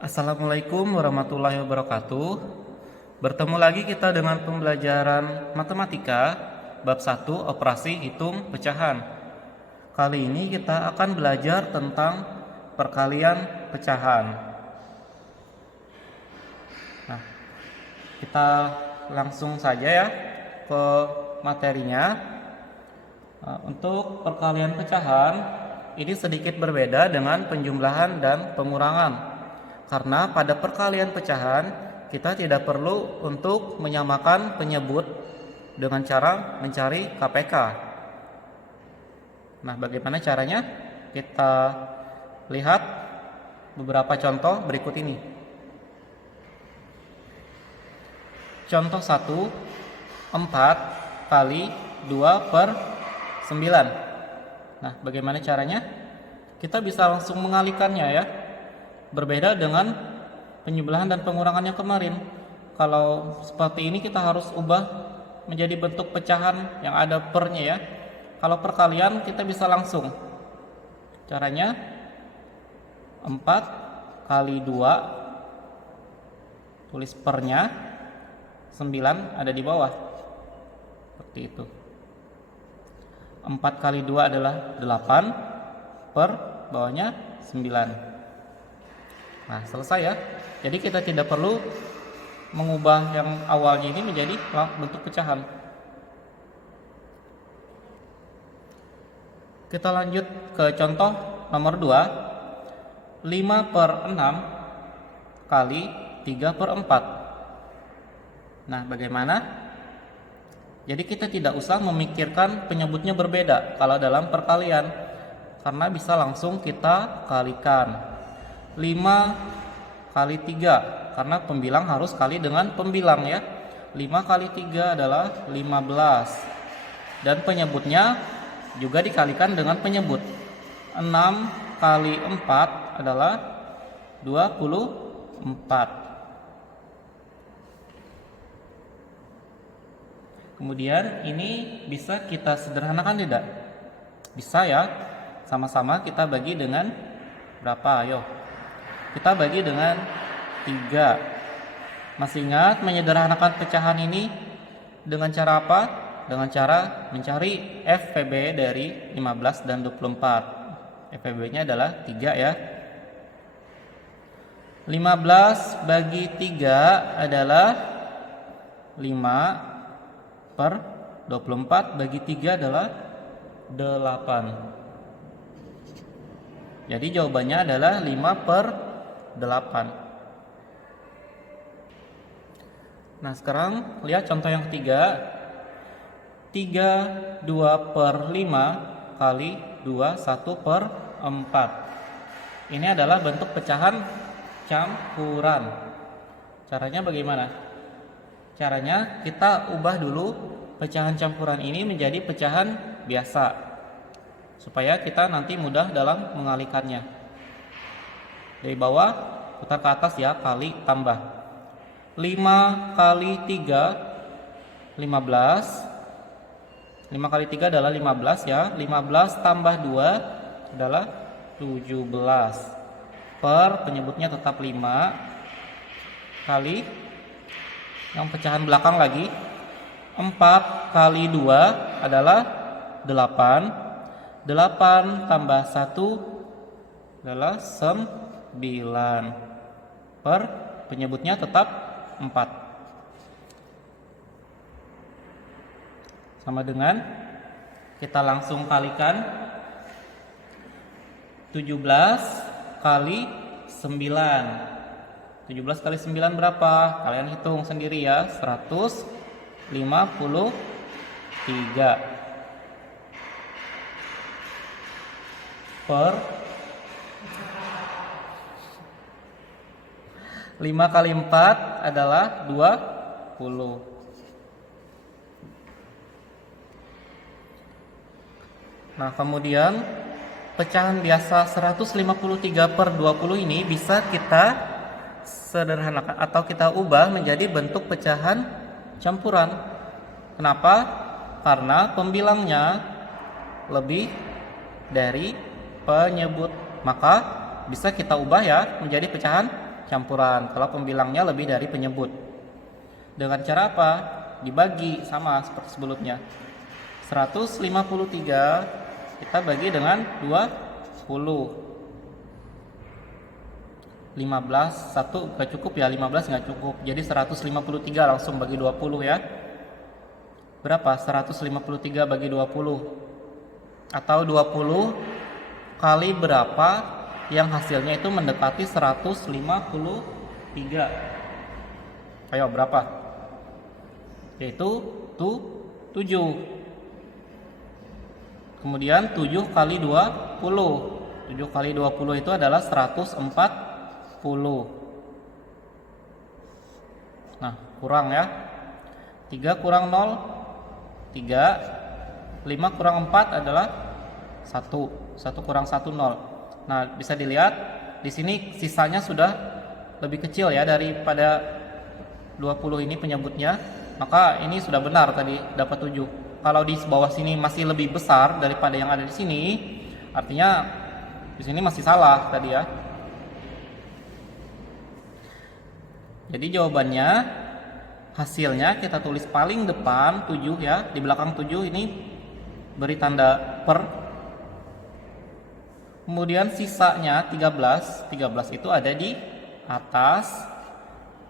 Assalamualaikum warahmatullahi wabarakatuh. Bertemu lagi kita dengan pembelajaran matematika bab 1 operasi hitung pecahan. Kali ini kita akan belajar tentang perkalian pecahan. Nah, kita langsung saja ya ke materinya. Untuk perkalian pecahan ini sedikit berbeda dengan penjumlahan dan pengurangan. Karena pada perkalian pecahan kita tidak perlu untuk menyamakan penyebut dengan cara mencari KPK. Nah, bagaimana caranya? Kita lihat beberapa contoh berikut ini. Contoh 1, 4 kali 2 per 9. Nah, bagaimana caranya? Kita bisa langsung mengalikannya ya. Berbeda dengan penjumlahan dan pengurangan yang kemarin. Kalau seperti ini kita harus ubah menjadi bentuk pecahan yang ada pernya ya. Kalau perkalian kita bisa langsung. Caranya 4 kali 2, tulis pernya, 9 ada di bawah. Seperti itu. 4 kali 2 adalah 8, per bawahnya 9. Nah, selesai ya. Jadi kita tidak perlu mengubah yang awalnya ini menjadi bentuk pecahan. Kita lanjut ke contoh nomor 2. 5 per 6 kali 3 per 4. Nah, bagaimana? Jadi kita tidak usah memikirkan penyebutnya berbeda kalau dalam perkalian, karena bisa langsung kita kalikan. 5 kali 3, karena pembilang harus kali dengan pembilang ya. 5 kali 3 adalah 15. Dan penyebutnya juga dikalikan dengan penyebut. 6 kali 4 adalah 24. Kemudian ini bisa kita sederhanakan tidak? Bisa ya. Sama-sama kita bagi dengan berapa? Ayo. Kita bagi dengan 3. Masih ingat menyederhanakan pecahan ini dengan cara apa? Dengan cara mencari FPB dari 15 dan 24. FPB-nya adalah 3 ya. 15 bagi 3 adalah 5, per 24 bagi 3 adalah 8. Jadi jawabannya adalah 5 per 8. Nah, sekarang lihat contoh yang ketiga. 3 2 per 5 kali 2 1 per 4. Ini adalah bentuk pecahan campuran. Caranya bagaimana? Caranya kita ubah dulu pecahan campuran ini menjadi pecahan biasa, supaya kita nanti mudah dalam mengalikannya. Dari bawah putar ke atas ya, kali tambah. 5 kali 3 15. 5 kali 3 adalah 15 ya. 15 tambah 2 adalah 17. Per penyebutnya tetap 5 kali yang pecahan belakang lagi. 4 kali 2 adalah 8. 8 tambah 1 adalah 9. Per penyebutnya tetap 4. Sama dengan kita langsung kalikan 17 kali 9. 17 kali 9 berapa? Kalian hitung sendiri ya. 153. Per 5 kali 4 adalah 20. Nah, kemudian pecahan biasa 153 per 20 ini bisa kita sederhanakan atau kita ubah menjadi bentuk pecahan campuran. Kenapa? Karena pembilangnya lebih dari penyebut, maka bisa kita ubah ya menjadi pecahan campuran. Kalau pembilangnya lebih dari penyebut. Dengan cara apa? Dibagi, sama seperti sebelumnya. 153 kita bagi dengan 20. 15, 1 gak cukup ya, 15 gak cukup. Jadi 153 langsung bagi 20 ya. Berapa? 153 bagi 20. Atau 20 kali berapa yang hasilnya itu mendekati 153. Ayo berapa? Yaitu 7. Kemudian 7 kali 20. 7 kali 20 itu adalah 140. Nah, kurang ya. 3 kurang 0, 3. 5 kurang 4 adalah 1. 1 kurang 1, 0. Nah, bisa dilihat di sini sisanya sudah lebih kecil ya daripada 20 ini penyebutnya. Maka ini sudah benar tadi dapat 7. Kalau di bawah sini masih lebih besar daripada yang ada di sini, artinya di sini masih salah tadi ya. Jadi jawabannya, hasilnya kita tulis paling depan 7 ya. Di belakang 7 ini beri tanda per. Kemudian sisanya 13. 13 itu ada di atas.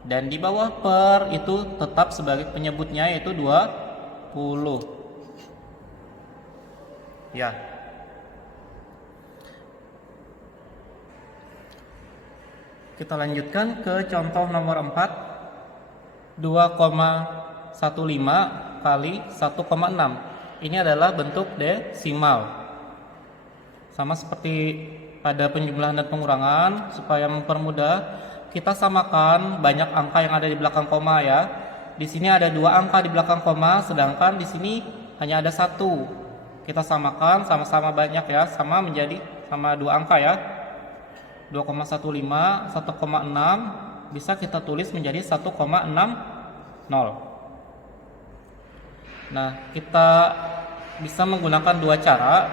Dan di bawah per itu tetap sebagai penyebutnya, yaitu 20. Ya. Kita lanjutkan ke contoh nomor 4. 2,15 kali 1,6. Ini adalah bentuk desimal. Sama seperti pada penjumlahan dan pengurangan, supaya mempermudah, kita samakan banyak angka yang ada di belakang koma ya. Di sini ada 2 angka di belakang koma, sedangkan di sini hanya ada 1. Kita samakan sama-sama banyak ya, sama 2 angka ya. 2,15, 1,6 bisa kita tulis menjadi 1,60. Nah, kita bisa menggunakan 2 cara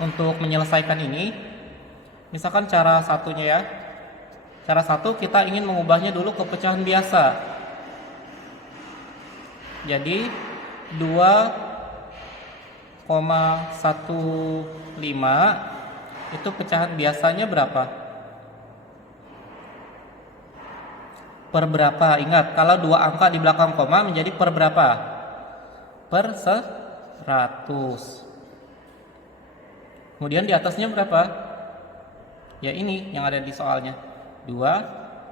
untuk menyelesaikan ini. Misalkan cara satunya ya. Cara satu, kita ingin mengubahnya dulu ke pecahan biasa. Jadi 2,15 itu pecahan biasanya berapa? Per berapa? Ingat, kalau 2 angka di belakang koma menjadi per berapa? Per 100. Kemudian di atasnya berapa? Ya ini yang ada di soalnya. 2,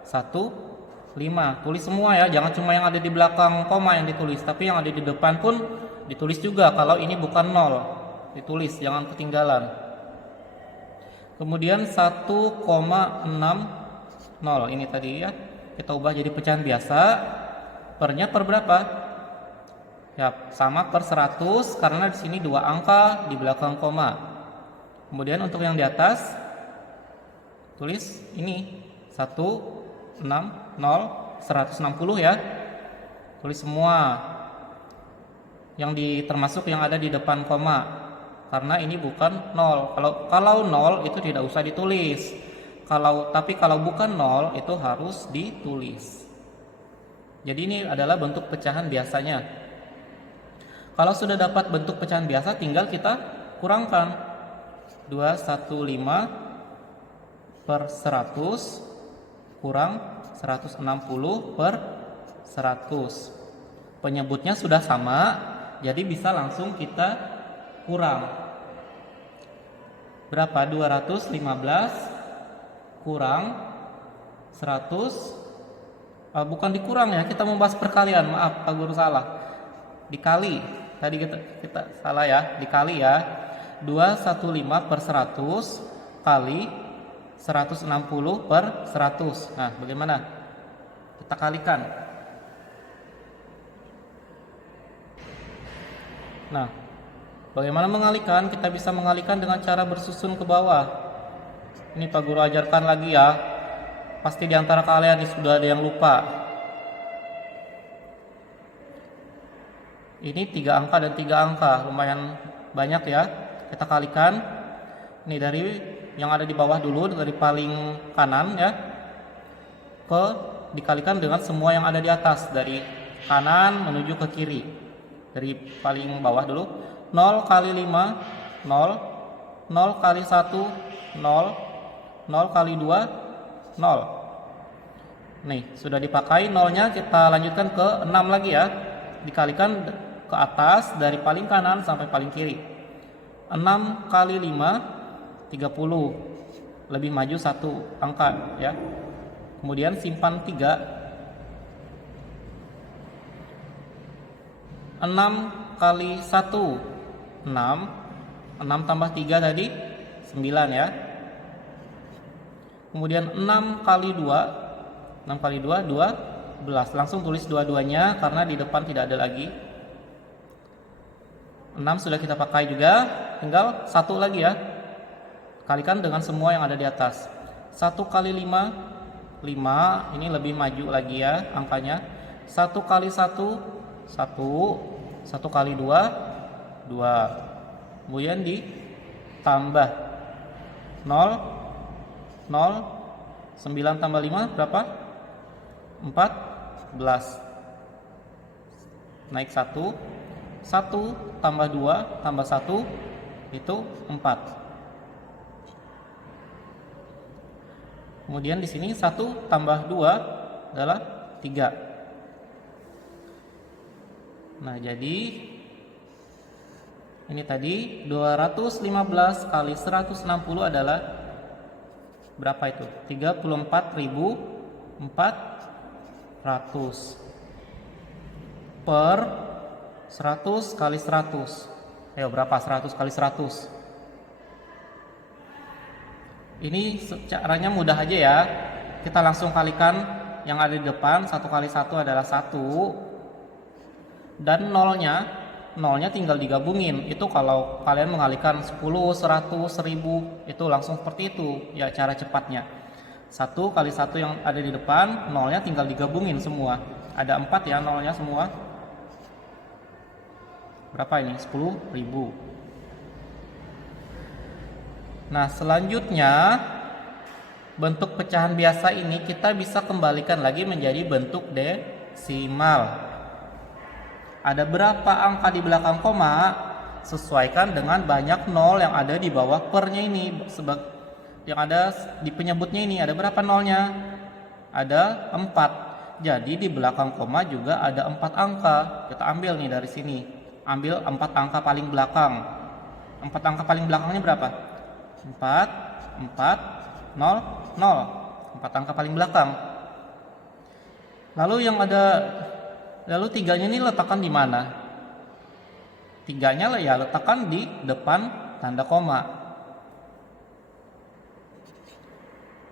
1, 5. Tulis semua ya, jangan cuma yang ada di belakang koma yang ditulis, tapi yang ada di depan pun ditulis juga. Kalau ini bukan 0, ditulis, jangan ketinggalan. Kemudian 1,60 ini tadi ya, kita ubah jadi pecahan biasa. Pernya per berapa? Ya, sama per 100 karena di sini 2 angka di belakang koma. Kemudian untuk yang di atas tulis ini 160 160 ya. Tulis semua yang termasuk yang ada di depan koma. Karena ini bukan 0. Kalau 0 itu tidak usah ditulis. Tapi kalau bukan 0 itu harus ditulis. Jadi ini adalah bentuk pecahan biasanya. Kalau sudah dapat bentuk pecahan biasa, tinggal kita kurangkan. 215 per 100 kurang 160 per 100. Penyebutnya sudah sama, jadi bisa langsung kita kurang. Berapa? 215 kurang 100. Bukan dikurang ya, kita membahas perkalian. Maaf, Pak Guru salah. Dikali. Tadi kita salah ya, dikali ya. 215 per 100 kali 160 per 100. Nah, bagaimana? Kita kalikan. Nah, bagaimana mengalikan? Kita bisa mengalikan dengan cara bersusun ke bawah. Ini Pak Guru ajarkan lagi ya. Pasti di antara kalian sudah ada yang lupa. Ini 3 angka dan 3 angka, lumayan banyak ya. Kita kalikan. Ini dari yang ada di bawah dulu, dari paling kanan ya. dikalikan dengan semua yang ada di atas, dari kanan menuju ke kiri. Dari paling bawah dulu, 0 kali 5, 0, 0 kali 1, 0, 0 kali 2, 0. Nih, sudah dipakai nolnya, kita lanjutkan ke 6 lagi ya. Dikalikan ke atas dari paling kanan sampai paling kiri. 6 kali 5, 30. Lebih maju 1 angka ya. Kemudian simpan 3. 6 kali 1, 6. 6 tambah 3 tadi 9 ya. Kemudian 6 kali 2, 6 kali 2, 12. Langsung tulis dua-duanya karena di depan tidak ada lagi. 6 sudah kita pakai juga, tinggal 1 lagi ya. Kalikan dengan semua yang ada di atas. 1 kali 5, 5. Ini lebih maju lagi ya angkanya. 1 kali 1, 1. 1 kali 2, 2. Kemudian ditambah 0, 0. 9 tambah 5 berapa? 14. Naik 1. 1 tambah 2 tambah 1 itu 4. Kemudian di sini 1 tambah 2 adalah 3. Nah, jadi ini tadi 215 kali 160 adalah berapa itu? 34.400 per 100 kali 100. Ayo, berapa 100 kali 100? Ini caranya mudah aja ya. Kita langsung kalikan yang ada di depan. 1 kali 1 adalah 1. Dan nolnya tinggal digabungin. Itu kalau kalian mengalikan 10, 100, 1000, itu langsung seperti itu ya cara cepatnya. 1 kali 1 yang ada di depan, nolnya tinggal digabungin semua. Ada 4 ya nolnya semua. Berapa ini? 10.000. Nah, selanjutnya bentuk pecahan biasa ini kita bisa kembalikan lagi menjadi bentuk desimal. Ada berapa angka di belakang koma, sesuaikan dengan banyak nol yang ada di bawah pernya ini. Yang ada di penyebutnya ini ada berapa nolnya? Ada 4. Jadi di belakang koma juga ada 4 angka. Kita ambil nih dari sini. Ambil 4 angka paling belakang. 4 angka paling belakangnya berapa? 4, 4, 0, 0. 4 angka paling belakang. Lalu Lalu 3-nya ini letakkan di mana? 3-nya ya letakkan di depan tanda koma.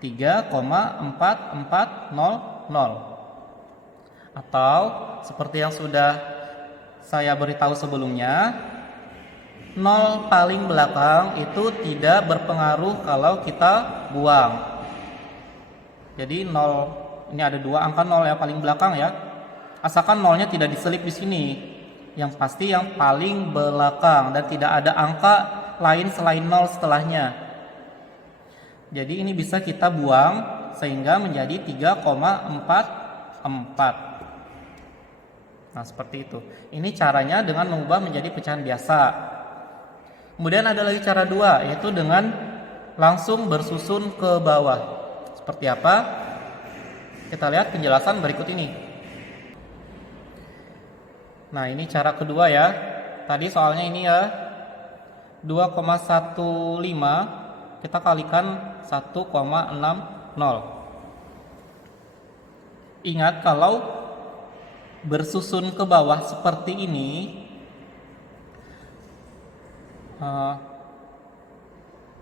3,4400. Atau seperti yang sudah saya beritahu sebelumnya, 0 paling belakang itu tidak berpengaruh kalau kita buang. Jadi 0, ini ada 2 angka 0 ya paling belakang ya. Asalkan nolnya tidak diselip di sini. Yang pasti yang paling belakang dan tidak ada angka lain selain 0 setelahnya. Jadi ini bisa kita buang sehingga menjadi 3,44. Nah, seperti itu. Ini caranya dengan mengubah menjadi pecahan biasa. Kemudian ada lagi cara 2, yaitu dengan langsung bersusun ke bawah. Seperti apa? Kita lihat penjelasan berikut ini. Nah, ini cara kedua ya. Tadi soalnya ini ya 2,15 kita kalikan 1,60. Ingat kalau bersusun ke bawah seperti ini,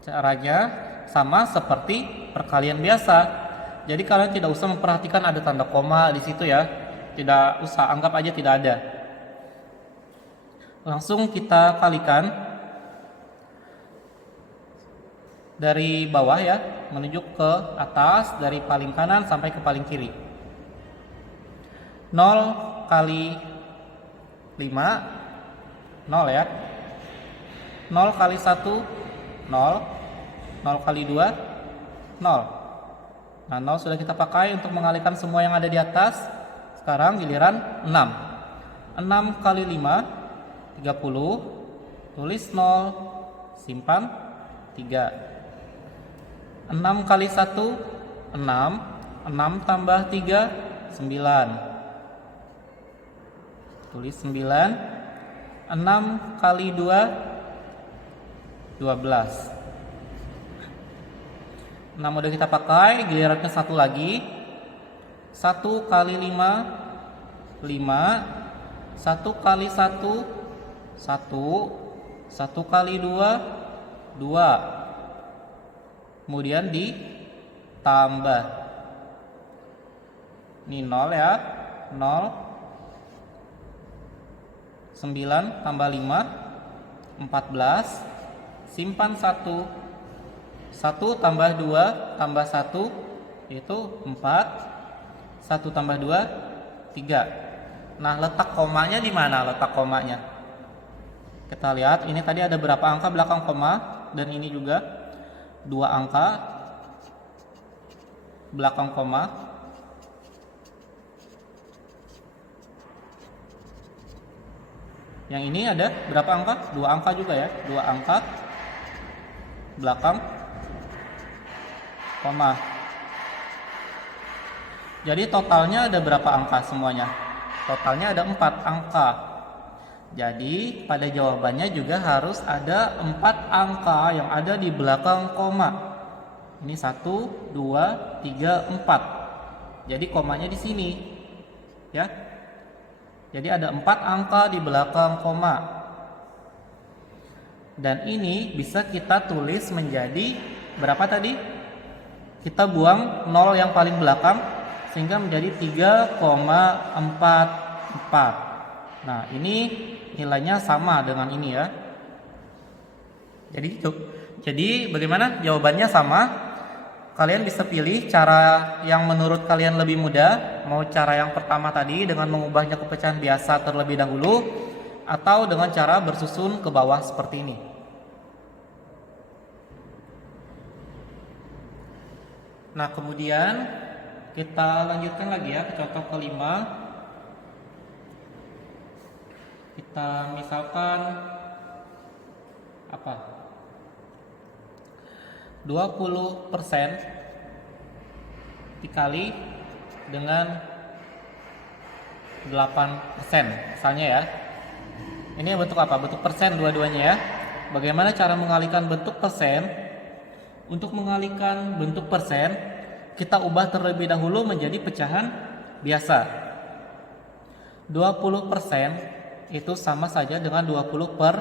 caranya sama seperti perkalian biasa. Jadi kalian tidak usah memperhatikan ada tanda koma di situ ya. Tidak usah, anggap aja tidak ada. Langsung kita kalikan dari bawah ya, menuju ke atas, dari paling kanan sampai ke paling kiri. 0 kali 5, 0 ya. 0 kali 1, 0. 0 kali 2, 0. Nah, 0 sudah kita pakai untuk mengalihkan semua yang ada di atas. Sekarang giliran 6. 6 kali 5, 30. Tulis 0, simpan 3. 6 kali 1, 6. 6 tambah 3, 9. Tulis 9. 6 kali 2, 12. 6 udah kita pakai, gilirannya 1 lagi. 1 kali 5, 5. 1 kali 1, 1. 1 kali 2, 2. Kemudian ditambah. Ini 0 ya. 0. 9 tambah 5, 14. Simpan 1. 1 tambah 2 tambah 1 itu 4. 1 tambah 2, 3. Nah, letak komanya di mana letak komanya? Kita lihat, ini tadi ada berapa angka belakang koma, dan ini juga 2 angka belakang koma. Yang ini ada berapa angka? 2 angka juga ya, 2 angka belakang koma. Jadi totalnya ada berapa angka semuanya? Totalnya ada 4 angka. Jadi pada jawabannya juga harus ada 4 angka yang ada di belakang koma. Ini 1, 2, 3, 4. Jadi komanya di sini. Ya. Jadi ada 4 angka di belakang koma. Dan ini bisa kita tulis menjadi berapa tadi? Kita buang 0 yang paling belakang sehingga menjadi 3,44. Nah, ini nilainya sama dengan ini ya. Jadi bagaimana? Jawabannya sama. Kalian bisa pilih cara yang menurut kalian lebih mudah. Mau cara yang pertama tadi dengan mengubahnya ke pecahan biasa terlebih dahulu, atau dengan cara bersusun ke bawah seperti ini. Nah, kemudian kita lanjutkan lagi ya ke contoh kelima. Kita misalkan apa? 20% dikali dengan 8%, misalnya ya. Ini bentuk apa? Bentuk persen dua-duanya ya. Bagaimana cara mengalihkan bentuk persen? Untuk mengalihkan bentuk persen, kita ubah terlebih dahulu menjadi pecahan biasa. 20% itu sama saja dengan 20 per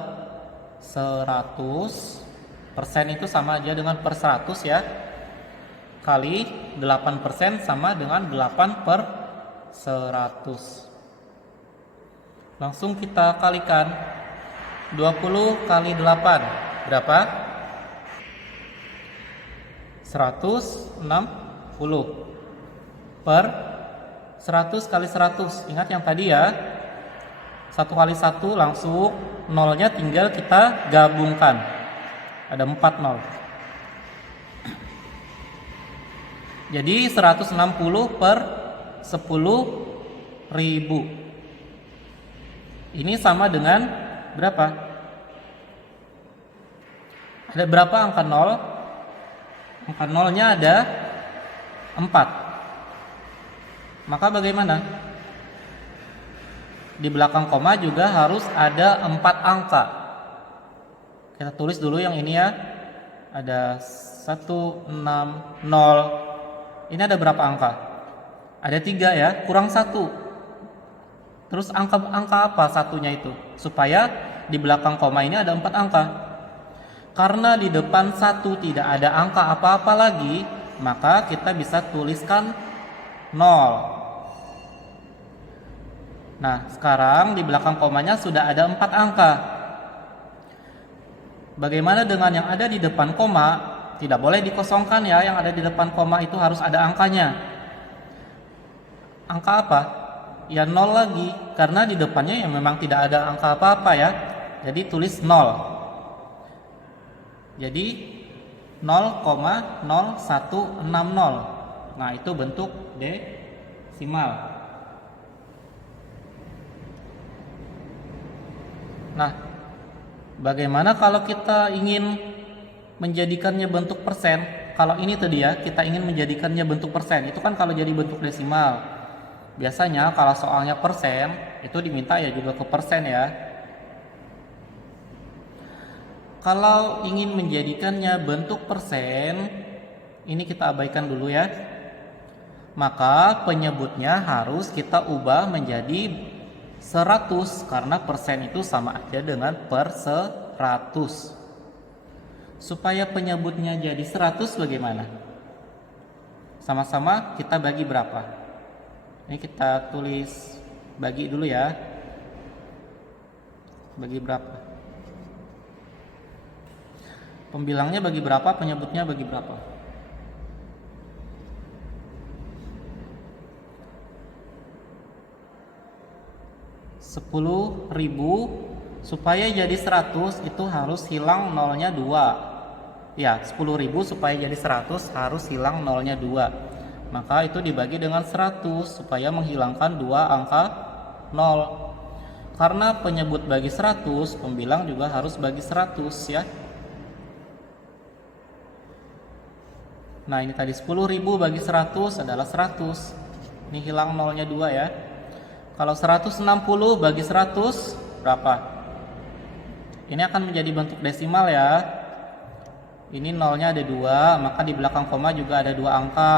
100. Persen itu sama aja dengan per 100 ya. Kali 8% sama dengan 8 per 100. Langsung kita kalikan. 20 kali 8 berapa? 160 per 100 kali 100. Ingat yang tadi ya, 1 kali 1 langsung, nolnya tinggal kita gabungkan, ada 4 nol. Jadi 160 per 10.000. Ini sama dengan berapa? Ada berapa angka nol? Angka nolnya ada 4. Maka bagaimana? Di belakang koma juga harus ada 4 angka. Kita tulis dulu yang ini ya. Ada 160. Ini ada berapa angka? Ada 3 ya, kurang 1. Terus angka apa satunya itu? Supaya di belakang koma ini ada 4 angka. Karena di depan 1 tidak ada angka apa-apa lagi, maka kita bisa tuliskan 0. Nah, sekarang di belakang komanya sudah ada 4 angka. Bagaimana dengan yang ada di depan koma? Tidak boleh dikosongkan ya, yang ada di depan koma itu harus ada angkanya. Angka apa? Ya 0 lagi, karena di depannya ya memang tidak ada angka apa-apa ya. Jadi tulis 0. Jadi 0,0160. Nah, itu bentuk desimal. Nah, bagaimana kalau kita ingin menjadikannya bentuk persen? Kalau ini tadi ya, kita ingin menjadikannya bentuk persen. Itu kan kalau jadi bentuk desimal. Biasanya kalau soalnya persen, itu diminta ya juga ke persen ya. Kalau ingin menjadikannya bentuk persen, ini kita abaikan dulu ya. Maka penyebutnya harus kita ubah menjadi 100 karena persen itu sama aja dengan per 100. Supaya penyebutnya jadi 100 bagaimana? Sama-sama kita bagi berapa? Ini kita tulis bagi dulu ya. Bagi berapa? Pembilangnya bagi berapa, penyebutnya bagi berapa? 10.000 supaya jadi 100 itu harus hilang nolnya 2. Ya, 10.000 supaya jadi 100 harus hilang nolnya 2. Maka itu dibagi dengan 100 supaya menghilangkan 2 angka 0. Karena penyebut bagi 100, pembilang juga harus bagi 100 ya. Nah, ini tadi 10.000 bagi 100 adalah 100. Ini hilang nolnya 2 ya. Kalau 160 bagi 100 berapa? Ini akan menjadi bentuk desimal ya. Ini nolnya ada 2, maka di belakang koma juga ada 2 angka,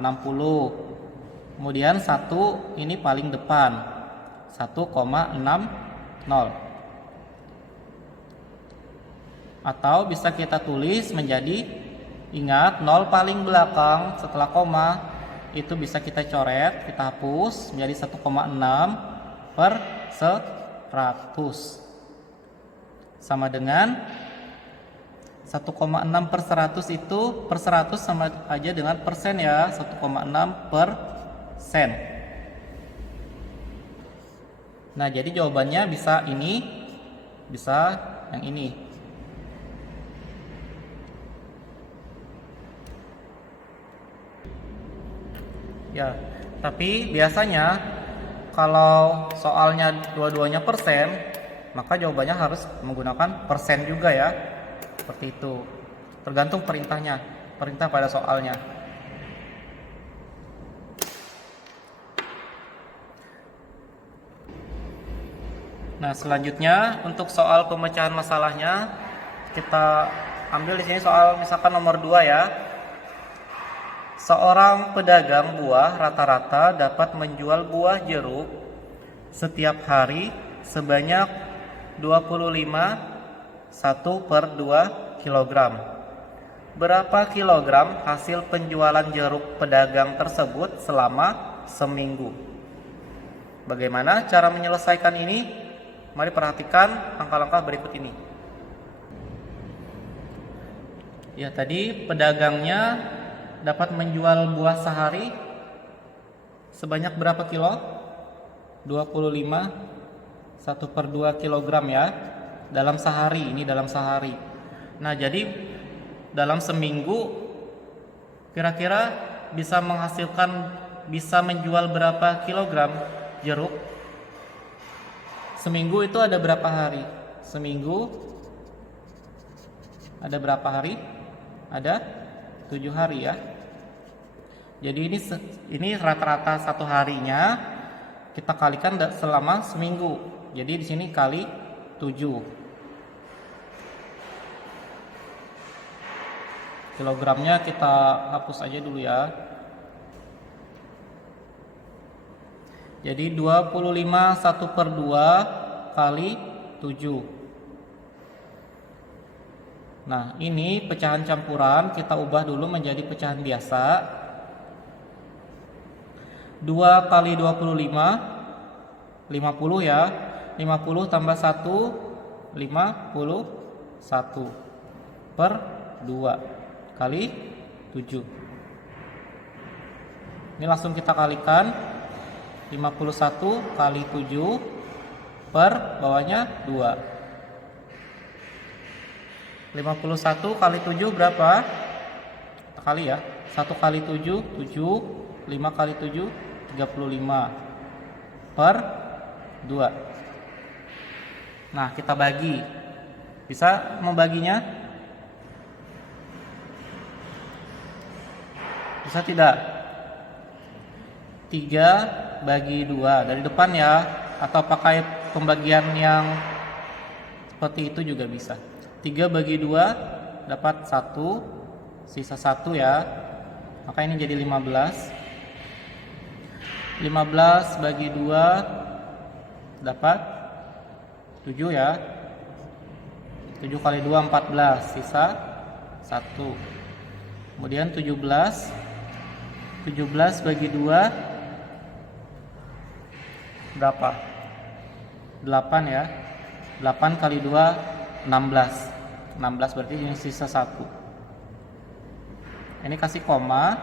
60. Kemudian 1 ini paling depan, 1,60. Atau bisa kita tulis menjadi, ingat 0 paling belakang setelah koma itu bisa kita coret, kita hapus menjadi 1,6 per 100. Sama dengan 1,6 per 100 itu per 100 sama aja dengan persen ya, 1,6 persen. Nah, jadi jawabannya bisa ini, bisa yang ini. Ya, tapi biasanya kalau soalnya dua-duanya persen, maka jawabannya harus menggunakan persen juga ya. Seperti itu. Tergantung perintahnya, perintah pada soalnya. Nah, selanjutnya untuk soal pemecahan masalahnya kita ambil di sini soal misalkan nomor 2 ya. Seorang pedagang buah rata-rata dapat menjual buah jeruk setiap hari sebanyak 25 1 per 2 kilogram. Berapa kilogram hasil penjualan jeruk pedagang tersebut selama seminggu? Bagaimana cara menyelesaikan ini? Mari perhatikan langkah-langkah berikut ini. Ya, tadi pedagangnya dapat menjual buah sehari sebanyak berapa kilo? 25 1 per 2 kilogram ya. Dalam sehari, ini dalam sehari. Nah, jadi dalam seminggu kira-kira bisa menjual berapa kilogram jeruk? Seminggu itu ada berapa hari? Seminggu ada berapa hari? Ada 7 hari ya. Jadi ini rata-rata satu harinya kita kalikan selama seminggu. Jadi di sini kali 7. Kilogramnya kita hapus aja dulu ya. Jadi 25 1 per 2 kali 7. Nah, ini pecahan campuran kita ubah dulu menjadi pecahan biasa. 2 kali 25 50 ya. 50 tambah 1 51 per 2 kali 7. Ini langsung kita kalikan. 51 kali 7 per bawahnya 2. 51 kali 7 berapa? Kita kali ya. 1 kali 7, 7, 5 kali 7, 35 per 2. Nah, kita bagi. Bisa membaginya? Bisa tidak? 3 bagi 2 dari depan ya, atau pakai pembagian yang seperti itu juga bisa. 3 bagi 2 dapat 1, sisa 1 ya, maka ini jadi 15. 15 bagi 2 dapat 7 ya, 7 kali 2 14, sisa 1. Kemudian 17 bagi 2 berapa? 8 ya, 8 kali 2 16, 16 berarti ini sisa 1. Ini kasih koma,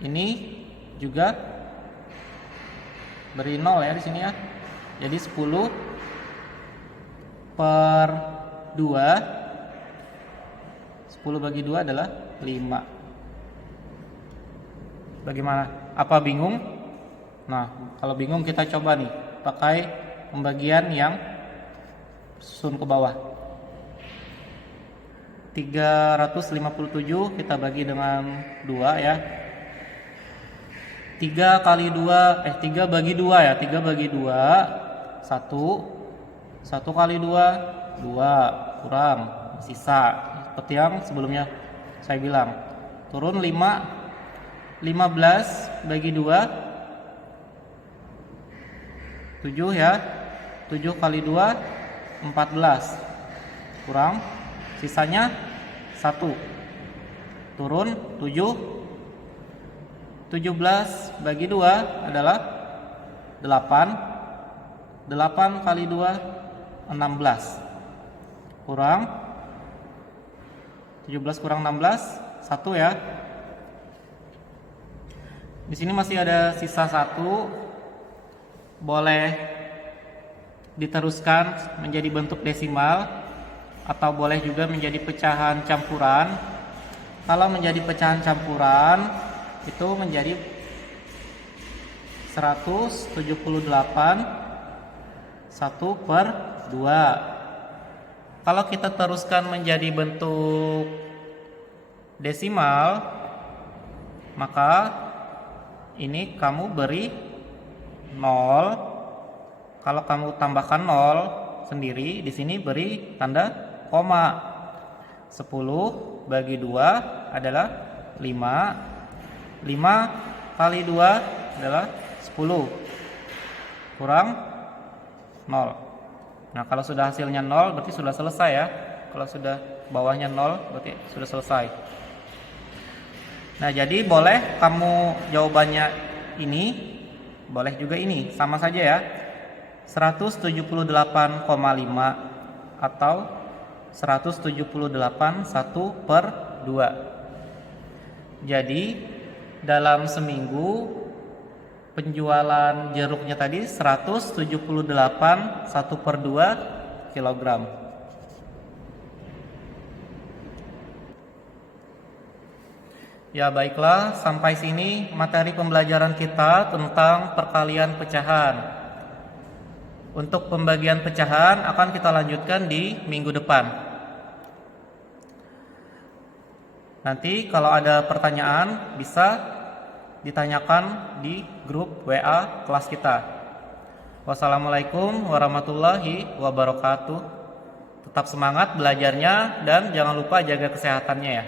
ini juga beri 0 ya di sini ya. Jadi 10 per 2, 10 bagi 2 adalah 5. Bagaimana? Apa bingung? Nah, kalau bingung kita coba nih pakai pembagian yang susun ke bawah. 357 kita bagi dengan 2 ya. 3 kali 2, 3 bagi 2 ya, 3 bagi 2, 1 kali 2, 2, kurang, sisa, seperti yang sebelumnya saya bilang. Turun 5, 15 bagi 2, 7 ya, 7 kali 2, 14, kurang, sisanya 1, turun 7, 17 bagi 2 adalah 8, 8 kali 2, 16, kurang, 17 kurang 16, 1 ya. Di sini masih ada sisa 1, boleh diteruskan menjadi bentuk desimal atau boleh juga menjadi pecahan campuran. Kalau menjadi pecahan campuran itu menjadi 178 1 per 2. Kalau kita teruskan menjadi bentuk desimal, maka ini kamu beri 0. Kalau kamu tambahkan 0 sendiri, di sini beri tanda koma. 10 bagi 2 adalah 5. 5 kali 2 adalah 10, kurang 0. Nah, kalau sudah hasilnya 0 berarti sudah selesai ya. Kalau sudah bawahnya 0 berarti sudah selesai. Nah, jadi boleh kamu jawabannya ini, boleh juga ini, sama saja ya. 178,5 atau 178 1 per 2. Jadi dalam seminggu penjualan jeruknya tadi 178 1 per 2 kilogram. Ya baiklah, sampai sini materi pembelajaran kita tentang perkalian pecahan. Untuk pembagian pecahan akan kita lanjutkan di minggu depan. Nanti kalau ada pertanyaan bisa ditanyakan di grup WA kelas kita. Wassalamualaikum warahmatullahi wabarakatuh. Tetap semangat belajarnya dan jangan lupa jaga kesehatannya ya.